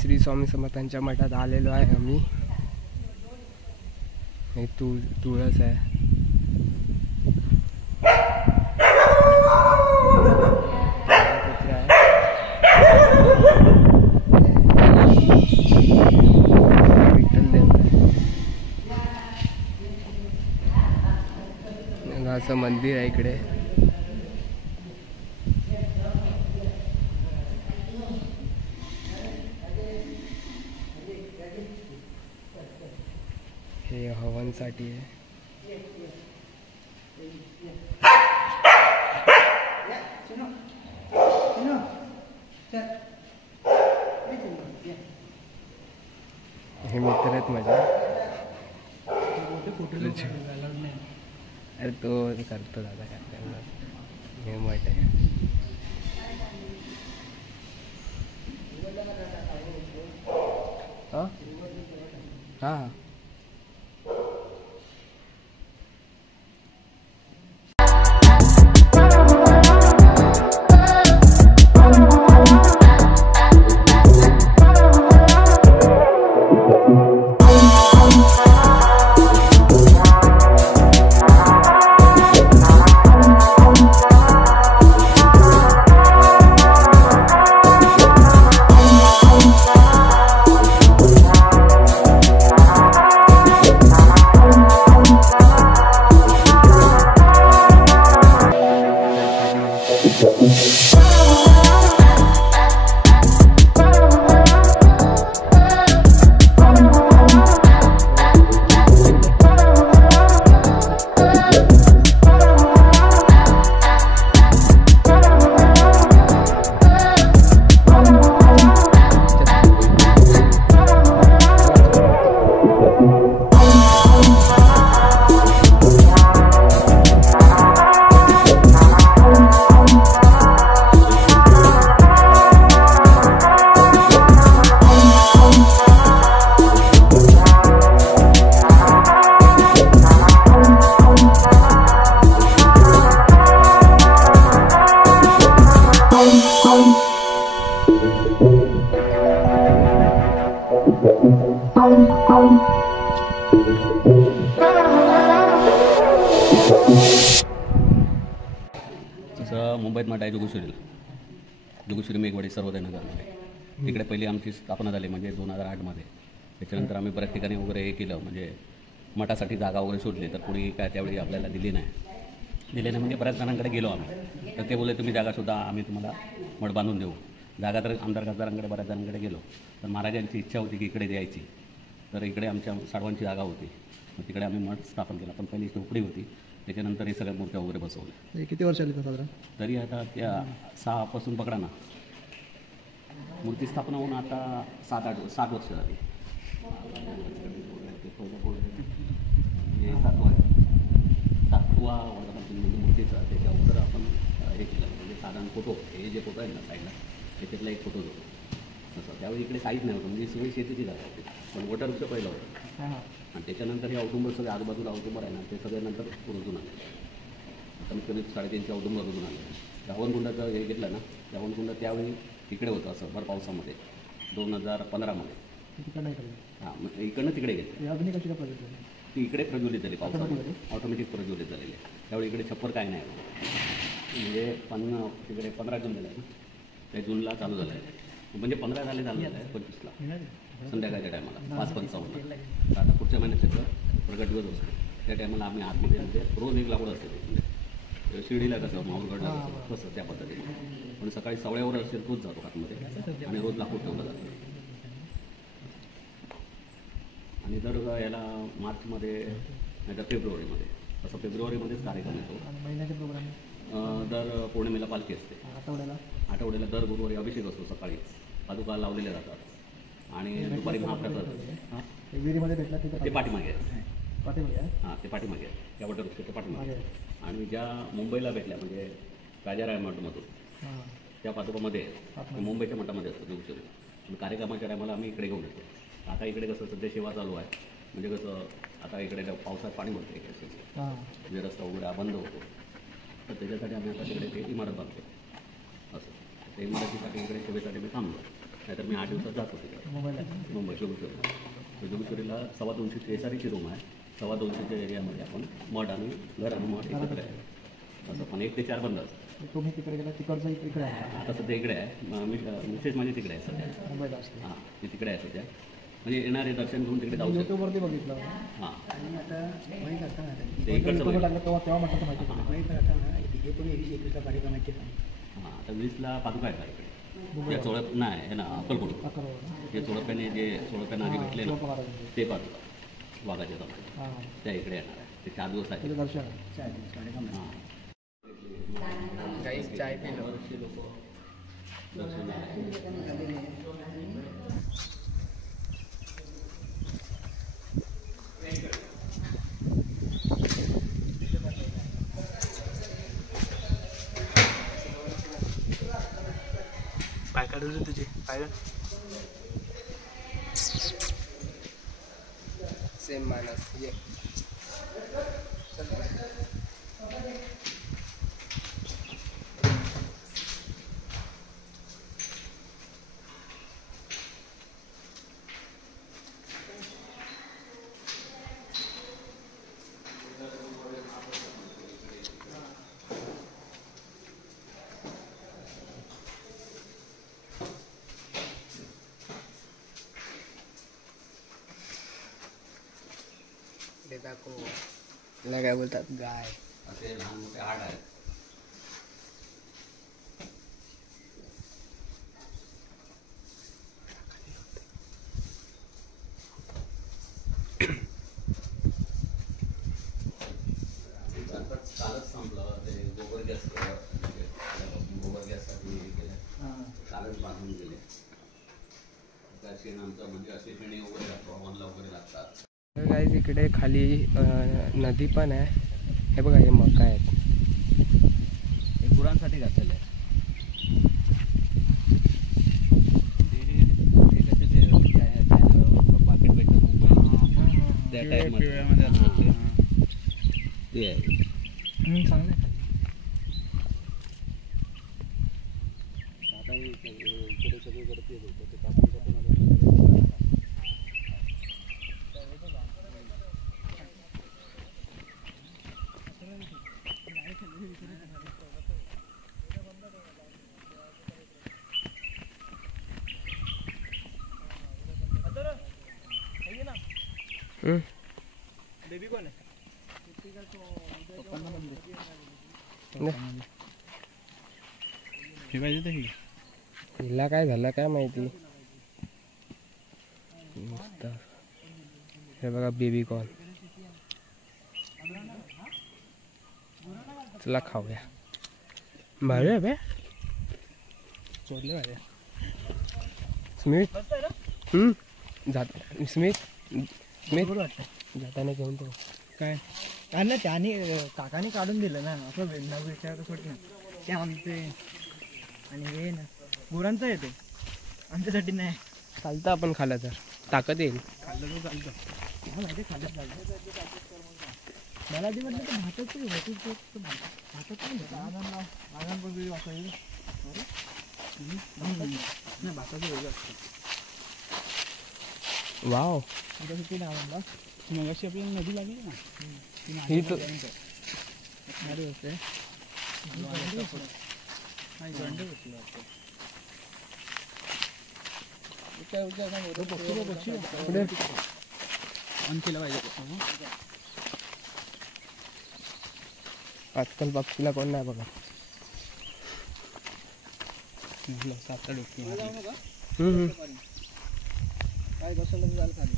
श्री स्वामी समर्थांच्या मठात आलेलो आहे आम्ही. हे तुळस आहे. विठ्ठल देव असं मंदिर आहे इकडे. हे हवनसाठी आहे. हे मित्र आहेत माझे. अरे तो करतो दादा काय. हे मठ आहे. हां तसं मुंबईत मठ आहे जोगेश्वरी मेघवाडी सर्वोदय नगरमध्ये. तिकडे पहिली आमची स्थापना झाली म्हणजे 2008मध्ये. त्याच्यानंतर आम्ही बऱ्याच ठिकाणी वगैरे हे केलं म्हणजे मठासाठी जागा वगैरे शोधली तर कोणी काय त्यावेळी आपल्याला दिली नाही म्हणजे बऱ्याच जणांकडे गेलो आम्ही. तर ते बोलले तुम्ही जागा शोधा आम्ही तुम्हाला मठ बांधून देऊ. जागा तर आमदार खासदारांकडे बऱ्याच जणांकडे गेलो तर महाराजांची इच्छा होती की इकडे द्यायची. तर इकडे आमच्या साडवांची जागा होती. मग तिकडे आम्ही मठ स्थापन केला. पण पहिली झोपडी होती. त्याच्यानंतर हे सगळ्या मूर्त्या वगैरे बसवल्या. किती वर्ष आली साधारण? तरी आता त्या 6 पासून पकडा ना. मूर्ती स्थापना होऊन आता 7 वर्ष झाली. हे 7वा वर्धापन मूर्तीचा त्याच्यावर आपण हे केलं म्हणजे साधारण फोटो हे जे फोटो आहेत ना साईडला त्याच्यातला एक फोटो होतो तसं. त्यावेळी इकडे काहीच नाही होतं म्हणजे सगळी शेतीची जागा होती. पण वटवृक्ष पहिलं होतं आणि त्याच्यानंतर हे औटुंबर सगळे आजूबाजूला औटुंबर आहे ना ते सगळे नंतर रुजून आले. कमीत कमी 350 औटुंबर रुजून आले. धावणकुंडाचं हे घेतलं ना धावणकुंड त्यावेळी इकडे होतं असं भर पावसामध्ये 2015मध्ये. हां मग इकडनं तिकडे घेतलं. ती इकडे प्रज्वलित झाली पावसामध्ये ऑटोमॅटिक प्रज्वलित झालेली आहे. त्यावेळी इकडे छप्पर काय नाही म्हणजे तिकडे 15 जून झालं आहे ना. त्या जूनला चालू झालं आहे म्हणजे 15 झालं आहे 25ला संध्याकाळच्या टायमाला 5:55. आता पुढच्या महिन्यात सगळं प्रगट दिवस असतो त्या टायमाला आम्ही आतमध्ये म्हणजे रोज एक लाकूड असते म्हणजे शिर्डीला कसं माहूरगडला कसं त्या पद्धतीने. पण सकाळी 7:15 असेल तोच जातो आतमध्ये आणि रोज लाकूड ठेवलं जातं. आणि दर याला मार्चमध्ये नाही तर फेब्रुवारीमध्ये असं फेब्रुवारीमध्येच कार्यक्रम येतो. महिन्याचे प्रोग्राम दर पौर्णिमेला पालखी असते. आठवड्याला दर गुरुवारी अभिषेक असतो. सकाळी पादुका लावलेल्या जातात आणि दुपारी महाप्रसाद विहिरीमध्ये भेटला ते पाठीमागे हां ते पाठीमागे त्या वटवृक्षाच्या पाठीमागे. आणि ज्या मुंबईला भेटल्या म्हणजे राजाराय मठमधून त्या पादुकामध्ये मुंबईच्या मठामध्ये असतं जोगेश्वरी. पण कार्यक्रमाच्या टायमाला आम्ही इकडे घेऊन येतो. आता इकडे कसं सध्या सेवा चालू आहे म्हणजे कसं आता इकडे पावसात पाणी भरतं इकडे म्हणजे रस्ता वगैरे बंद होतो. तर त्याच्यासाठी आम्ही आता तिकडे ते इमारत बांधतो असं. त्या इमारतीसाठी इकडे सेवेसाठी मी थांबलो. नाहीतर मी 8 दिवसात जातो तिकडे मुंबई जोगेश्वरीला. जोगेश्वरीला 225 SREची रूम आहे. 225च्या एरियामध्ये आपण मठ आणि घर आणि मठ एकत्र आहे असं. पण 1 ते 4 बंद असतं. तुम्ही तिकडे गेला तिकडचं इकडे आहे आता सध्या इकडे आहे. मिसेस माझी तिकडे आहे सध्या. मुंबईला असते. हां ती तिकडे आहे सध्या. म्हणजे येणारे दर्शन घेऊन तिकडे जाऊ शकतो. यूट्यूबवरती बघितलं हां आणि आता वही करताना ते इकडचं युट्यूबवर बघा. टाकलं तेव्हा म्हटलं तर माहिती पडलं. वही करताना 19-21ला कार्यक्रमाचे हां आता 20ला पादुका आहेत इकडे. या चोळप नाही हे ना अक्कलकोट. हे चोळप्याने जे चोळप्यानं आधी भेटले ना ते पादुका वाघाच्या जमान्यात हां त्या इकडे येणार आहे. ते 4 दिवस आहे. तिथे दर्शन आहे. कार्यक्रम हां काहीच चाय पिलो. बरेचसे लोक दर्शनाला पाय काढवले तुझे पाय सेम माणूस ये. दाखव. त्याला काय बोलतात गाय. असे लहान मोठे आठ आहेत. कालच संपलं ते गोबर गॅससाठी हे केलं. कालच बांधून गेले. त्या शेणांचं म्हणजे असे शेणी वगैरे लागतो हवानला वगैरे लागतात. गाईज इकडे खाली नदी पण आहे. हे बघा हे मका आहेत. हे गुरांसाठी घातलेलं आहे. पाकिट भेटतं त्या टाईपमध्ये ते आहे. चांगलं आहे. आता इकडे सगळे करत येत होतं ते कापून आता बेबी कोण आहे? हिला काय झालं काय माहिती. मस्त. हे बघा बेबी कॉर्न. चला खाऊया. भारी आहे बे. चोरले भारी. स्मिथ स्मिथ जाताना घेऊन तो काय कारण त्याने काकाने काढून दिलं ना असं विचार सोडलं ते आमचे आणि हे ना गुरांचं येते आमच्यासाठी नाही. चालतं आपण खाल्लं तर ताकद येईल. खाल्लं तर चालतं. मला माहिती खाल्लं चालतं. मला ते म्हटलं तर भाताचं भातात पण आनंद पण वेगळं असं नाही भाताचं वेगळं असतं. वाव. त्याच्यासाठी आनंद मग अशी आपल्याला नदी लागली ना ही तर होते आजकाल पक्षीला कोण नाही बघा. सात डोकी हम्म. काय बसवलं झालं खाली.